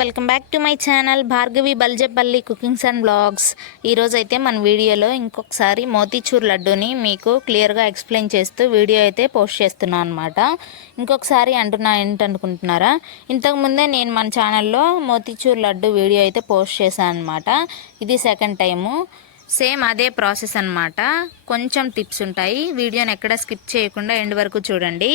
Welcome back to my channel Bhargavi Baljapalli cookings and blogs. ఈరోజు అయితే మన వీడియోలో ఇంకొకసారి మోతీచూర్ లడ్డూని మీకు క్లియర్గా ఎక్స్ప్లెయిన్ చేస్తూ వీడియో అయితే పోస్ట్ చేస్తున్నాను అనమాట ఇంకొకసారి అంటున్నా ఏంటనుకుంటున్నారా? ఇంతకుముందే నేను మన ఛానల్లో మోతీచూర్ లడ్డు వీడియో అయితే పోస్ట్ చేశాను అనమాట ఇది సెకండ్ టైము సేమ్ అదే ప్రాసెస్ అన్నమాట. కొంచెం టిప్స్ ఉంటాయి. వీడియోని ఎక్కడ స్కిప్ చేయకుండా ఎండ్ వరకు చూడండి.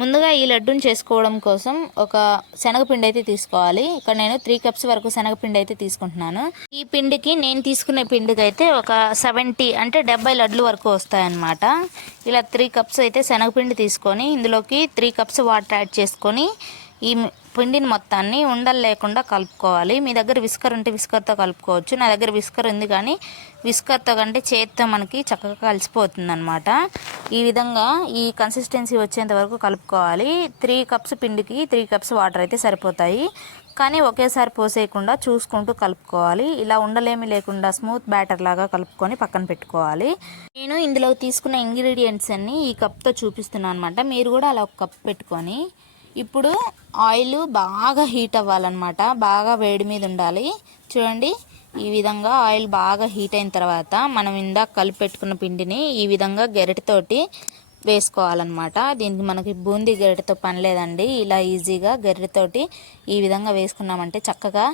ముందుగా ఈ లడ్డూని చేసుకోవడం కోసం ఒక శనగపిండి అయితే తీసుకోవాలి. ఇక్కడ నేను త్రీ కప్స్ వరకు శనగపిండి అయితే తీసుకుంటున్నాను. ఈ పిండికి నేను తీసుకునే పిండికి అయితే ఒక సెవెంటీ అంటే డెబ్బై లడ్లు వరకు వస్తాయన్నమాట. ఇలా త్రీ కప్స్ అయితే శనగపిండి తీసుకొని ఇందులోకి త్రీ కప్స్ వాటర్ యాడ్ చేసుకొని ఈ పిండిని మొత్తాన్ని ఉండలు లేకుండా కలుపుకోవాలి. మీ దగ్గర విస్కర్ ఉంటే విస్కర్తో కలుపుకోవచ్చు. నా దగ్గర విస్కర్ ఉంది కానీ విస్కర్తో కంటే చేతితో మనకి చక్కగా కలిసిపోతుంది అనమాట ఈ విధంగా ఈ కన్సిస్టెన్సీ వచ్చేంత వరకు కలుపుకోవాలి. త్రీ కప్స్ పిండికి త్రీ కప్స్ వాటర్ అయితే సరిపోతాయి. కానీ ఒకేసారి పోసేయకుండా చూసుకుంటూ కలుపుకోవాలి. ఇలా ఉండలేమి లేకుండా స్మూత్ బ్యాటర్ లాగా కలుపుకొని పక్కన పెట్టుకోవాలి. నేను ఇందులో తీసుకున్న ఇంగ్రీడియంట్స్ అన్ని ఈ కప్తో చూపిస్తున్నాను అనమాట మీరు కూడా అలా ఒక కప్ పెట్టుకొని ఇప్పుడు ఆయిల్ బాగా హీట్ అవ్వాలన్నమాట. బాగా వేడి మీద ఉండాలి. చూడండి ఈ విధంగా ఆయిల్ బాగా హీట్ అయిన తర్వాత మనం ఇందాక కలిపి పెట్టుకున్న పిండిని ఈ విధంగా గెరటితోటి వేసుకోవాలన్నమాట. దీనికి మనకి బూందీ గరిటెతో పని లేదండి. ఇలా ఈజీగా గరిటెతోటి ఈ విధంగా వేసుకున్నామంటే చక్కగా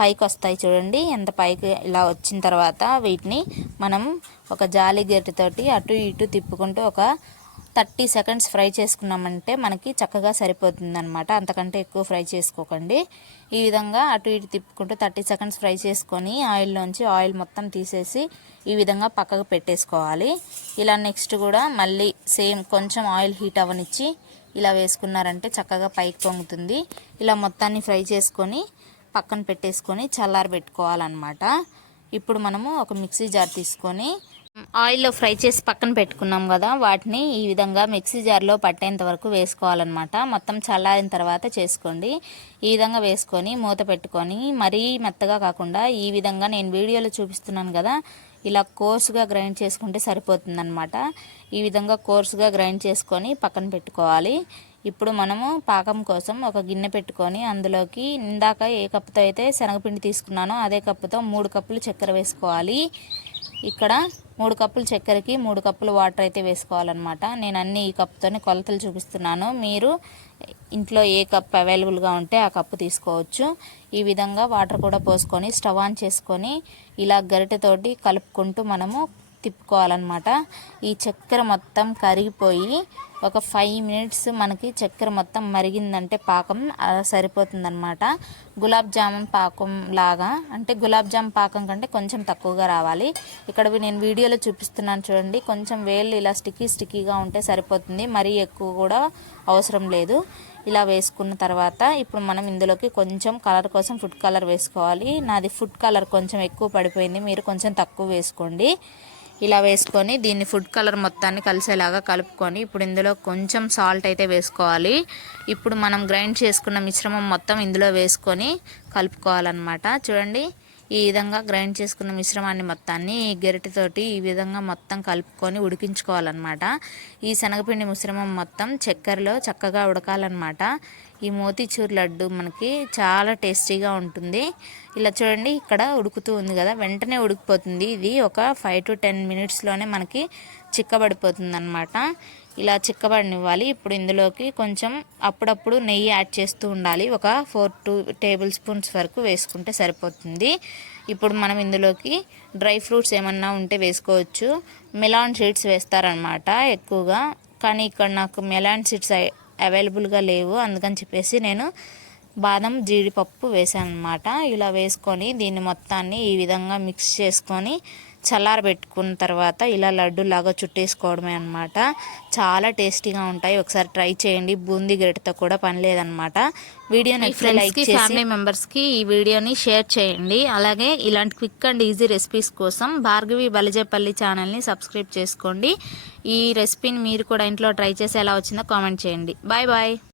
పైకి వస్తాయి చూడండి. ఎంత పైకి ఇలా వచ్చిన తర్వాత వీటిని మనం ఒక జాలి గరిటెతోటి అటు ఇటు తిప్పుకుంటూ ఒక థర్టీ సెకండ్స్ ఫ్రై చేసుకున్నామంటే మనకి చక్కగా సరిపోతుంది అనమాట అంతకంటే ఎక్కువ ఫ్రై చేసుకోకండి. ఈ విధంగా అటు ఇటు తిప్పుకుంటూ థర్టీ సెకండ్స్ ఫ్రై చేసుకొని ఆయిల్లోంచి ఆయిల్ మొత్తం తీసేసి ఈ విధంగా పక్కకు పెట్టేసుకోవాలి. ఇలా నెక్స్ట్ కూడా మళ్ళీ సేమ్ కొంచెం ఆయిల్ హీట్ అవ్వనిచ్చి ఇలా వేసుకున్నారంటే చక్కగా పైకి పొంగుతుంది. ఇలా మొత్తాన్ని ఫ్రై చేసుకొని పక్కన పెట్టేసుకొని చల్లారి పెట్టుకోవాలన్నమాట ఇప్పుడు మనము ఒక మిక్సీ జార్ తీసుకొని ఆయిల్లో ఫ్రై చేసి పక్కన పెట్టుకున్నాం కదా వాటిని ఈ విధంగా మిక్సీ జార్లో పట్టేంత వరకు వేసుకోవాలన్నమాట. మొత్తం చల్లారిన తర్వాత చేసుకోండి. ఈ విధంగా వేసుకొని మూత పెట్టుకొని మరీ మెత్తగా కాకుండా ఈ విధంగా నేను వీడియోలో చూపిస్తున్నాను కదా ఇలా కోర్సుగా గ్రైండ్ చేసుకుంటే సరిపోతుందన్నమాట. ఈ విధంగా కోర్సుగా గ్రైండ్ చేసుకొని పక్కన పెట్టుకోవాలి. ఇప్పుడు మనము పాకం కోసం ఒక గిన్నె పెట్టుకొని అందులోకి ఇందాక ఏ కప్పుతో అయితే శనగపిండి తీసుకున్నానో అదే కప్పుతో మూడు కప్పులు చక్కెర వేసుకోవాలి. ఇక్కడ మూడు కప్పులు చక్కెరకి మూడు కప్పులు వాటర్ అయితే వేసుకోవాలన్నమాట. నేను అన్ని ఈ కప్పుతోనే కొలతలు చూపిస్తున్నాను. మీరు ఇంట్లో ఏ కప్ అవైలబుల్గా ఉంటే ఆ కప్పు తీసుకోవచ్చు. ఈ విధంగా వాటర్ కూడా పోసుకొని స్టవ్ ఆన్ చేసుకొని ఇలా గరిటెతోటి కలుపుకుంటూ మనము తిప్పుకోవాలన్నమాట. ఈ చక్కెర మొత్తం కరిగిపోయి ఒక ఫైవ్ మినిట్స్ మనకి చక్కెర మొత్తం మరిగిందంటే పాకం సరిపోతుందన్నమాట. గులాబ్ జామున్ పాకం లాగా అంటే గులాబ్ జామ్ పాకం కంటే కొంచెం తక్కువగా రావాలి. ఇక్కడ నేను వీడియోలో చూపిస్తున్నాను చూడండి. కొంచెం వేళ్ళు ఇలా స్టిక్కీ స్టిక్కీగా ఉంటే సరిపోతుంది. మరీ ఎక్కువ కూడా అవసరం లేదు. ఇలా వేసుకున్న తర్వాత ఇప్పుడు మనం ఇందులోకి కొంచెం కలర్ కోసం ఫుడ్ కలర్ వేసుకోవాలి. నాది ఫుడ్ కలర్ కొంచెం ఎక్కువ పడిపోయింది. మీరు కొంచెం తక్కువ వేసుకోండి. ఇలా వేసుకొని దీన్ని ఫుడ్ కలర్ మొత్తాన్ని కలిసేలాగా కలుపుకొని ఇప్పుడు ఇందులో కొంచెం సాల్ట్ అయితే వేసుకోవాలి. ఇప్పుడు మనం గ్రైండ్ చేసుకున్న మిశ్రమం మొత్తం ఇందులో వేసుకొని కలుపుకోవాలన్నమాట. చూడండి ఈ విధంగా గ్రైండ్ చేసుకున్న మిశ్రమాన్ని మొత్తాన్ని ఈ గెరటితోటి ఈ విధంగా మొత్తం కలుపుకొని ఉడికించుకోవాలన్నమాట. ఈ శనగపిండి మిశ్రమం మొత్తం చక్కెరలో చక్కగా ఉడకాలన్నమాట. ఈ మోతీచూర్ లడ్డు మనకి చాలా టేస్టీగా ఉంటుంది. ఇలా చూడండి ఇక్కడ ఉడుకుతూ ఉంది కదా వెంటనే ఉడికిపోతుంది. ఇది ఒక ఫైవ్ టు టెన్ మినిట్స్లోనే మనకి చిక్కబడిపోతుంది అనమాట ఇలా చిక్కబడినివ్వాలి. ఇప్పుడు ఇందులోకి కొంచెం అప్పుడప్పుడు నెయ్యి యాడ్ చేస్తూ ఉండాలి. ఒక ఫోర్ టూ టేబుల్ స్పూన్స్ వరకు వేసుకుంటే సరిపోతుంది. ఇప్పుడు మనం ఇందులోకి డ్రై ఫ్రూట్స్ ఏమన్నా ఉంటే వేసుకోవచ్చు. మెలాన్ సీడ్స్ వేస్తారనమాట ఎక్కువగా. కానీ ఇక్కడ నాకు మెలాన్ సీడ్స్ అవైలబుల్గా లేవు. అందుకని చెప్పేసి నేను బాదం జీడిపప్పు వేసాను అనమాట ఇలా వేసుకొని దీన్ని మొత్తాన్ని ఈ విధంగా మిక్స్ చేసుకొని చల్లారబెట్టుకున్న తర్వాత ఇలా లడ్డులాగా చుట్టేసుకోవడమే అనమాట చాలా టేస్టీగా ఉంటాయి. ఒకసారి ట్రై చేయండి. బూందీ గరిటతో కూడా పని లేదనమాట వీడియోని లైక్ ఫ్యామిలీ మెంబర్స్కి ఈ వీడియోని షేర్ చేయండి. అలాగే ఇలాంటి క్విక్ అండ్ ఈజీ రెసిపీస్ కోసం భార్గవి బలిజేపల్లి ఛానల్ని సబ్స్క్రైబ్ చేసుకోండి. ఈ రెసిపీని మీరు కూడా ఇంట్లో ట్రై చేసి ఎలా వచ్చిందో కామెంట్ చేయండి. Bye bye.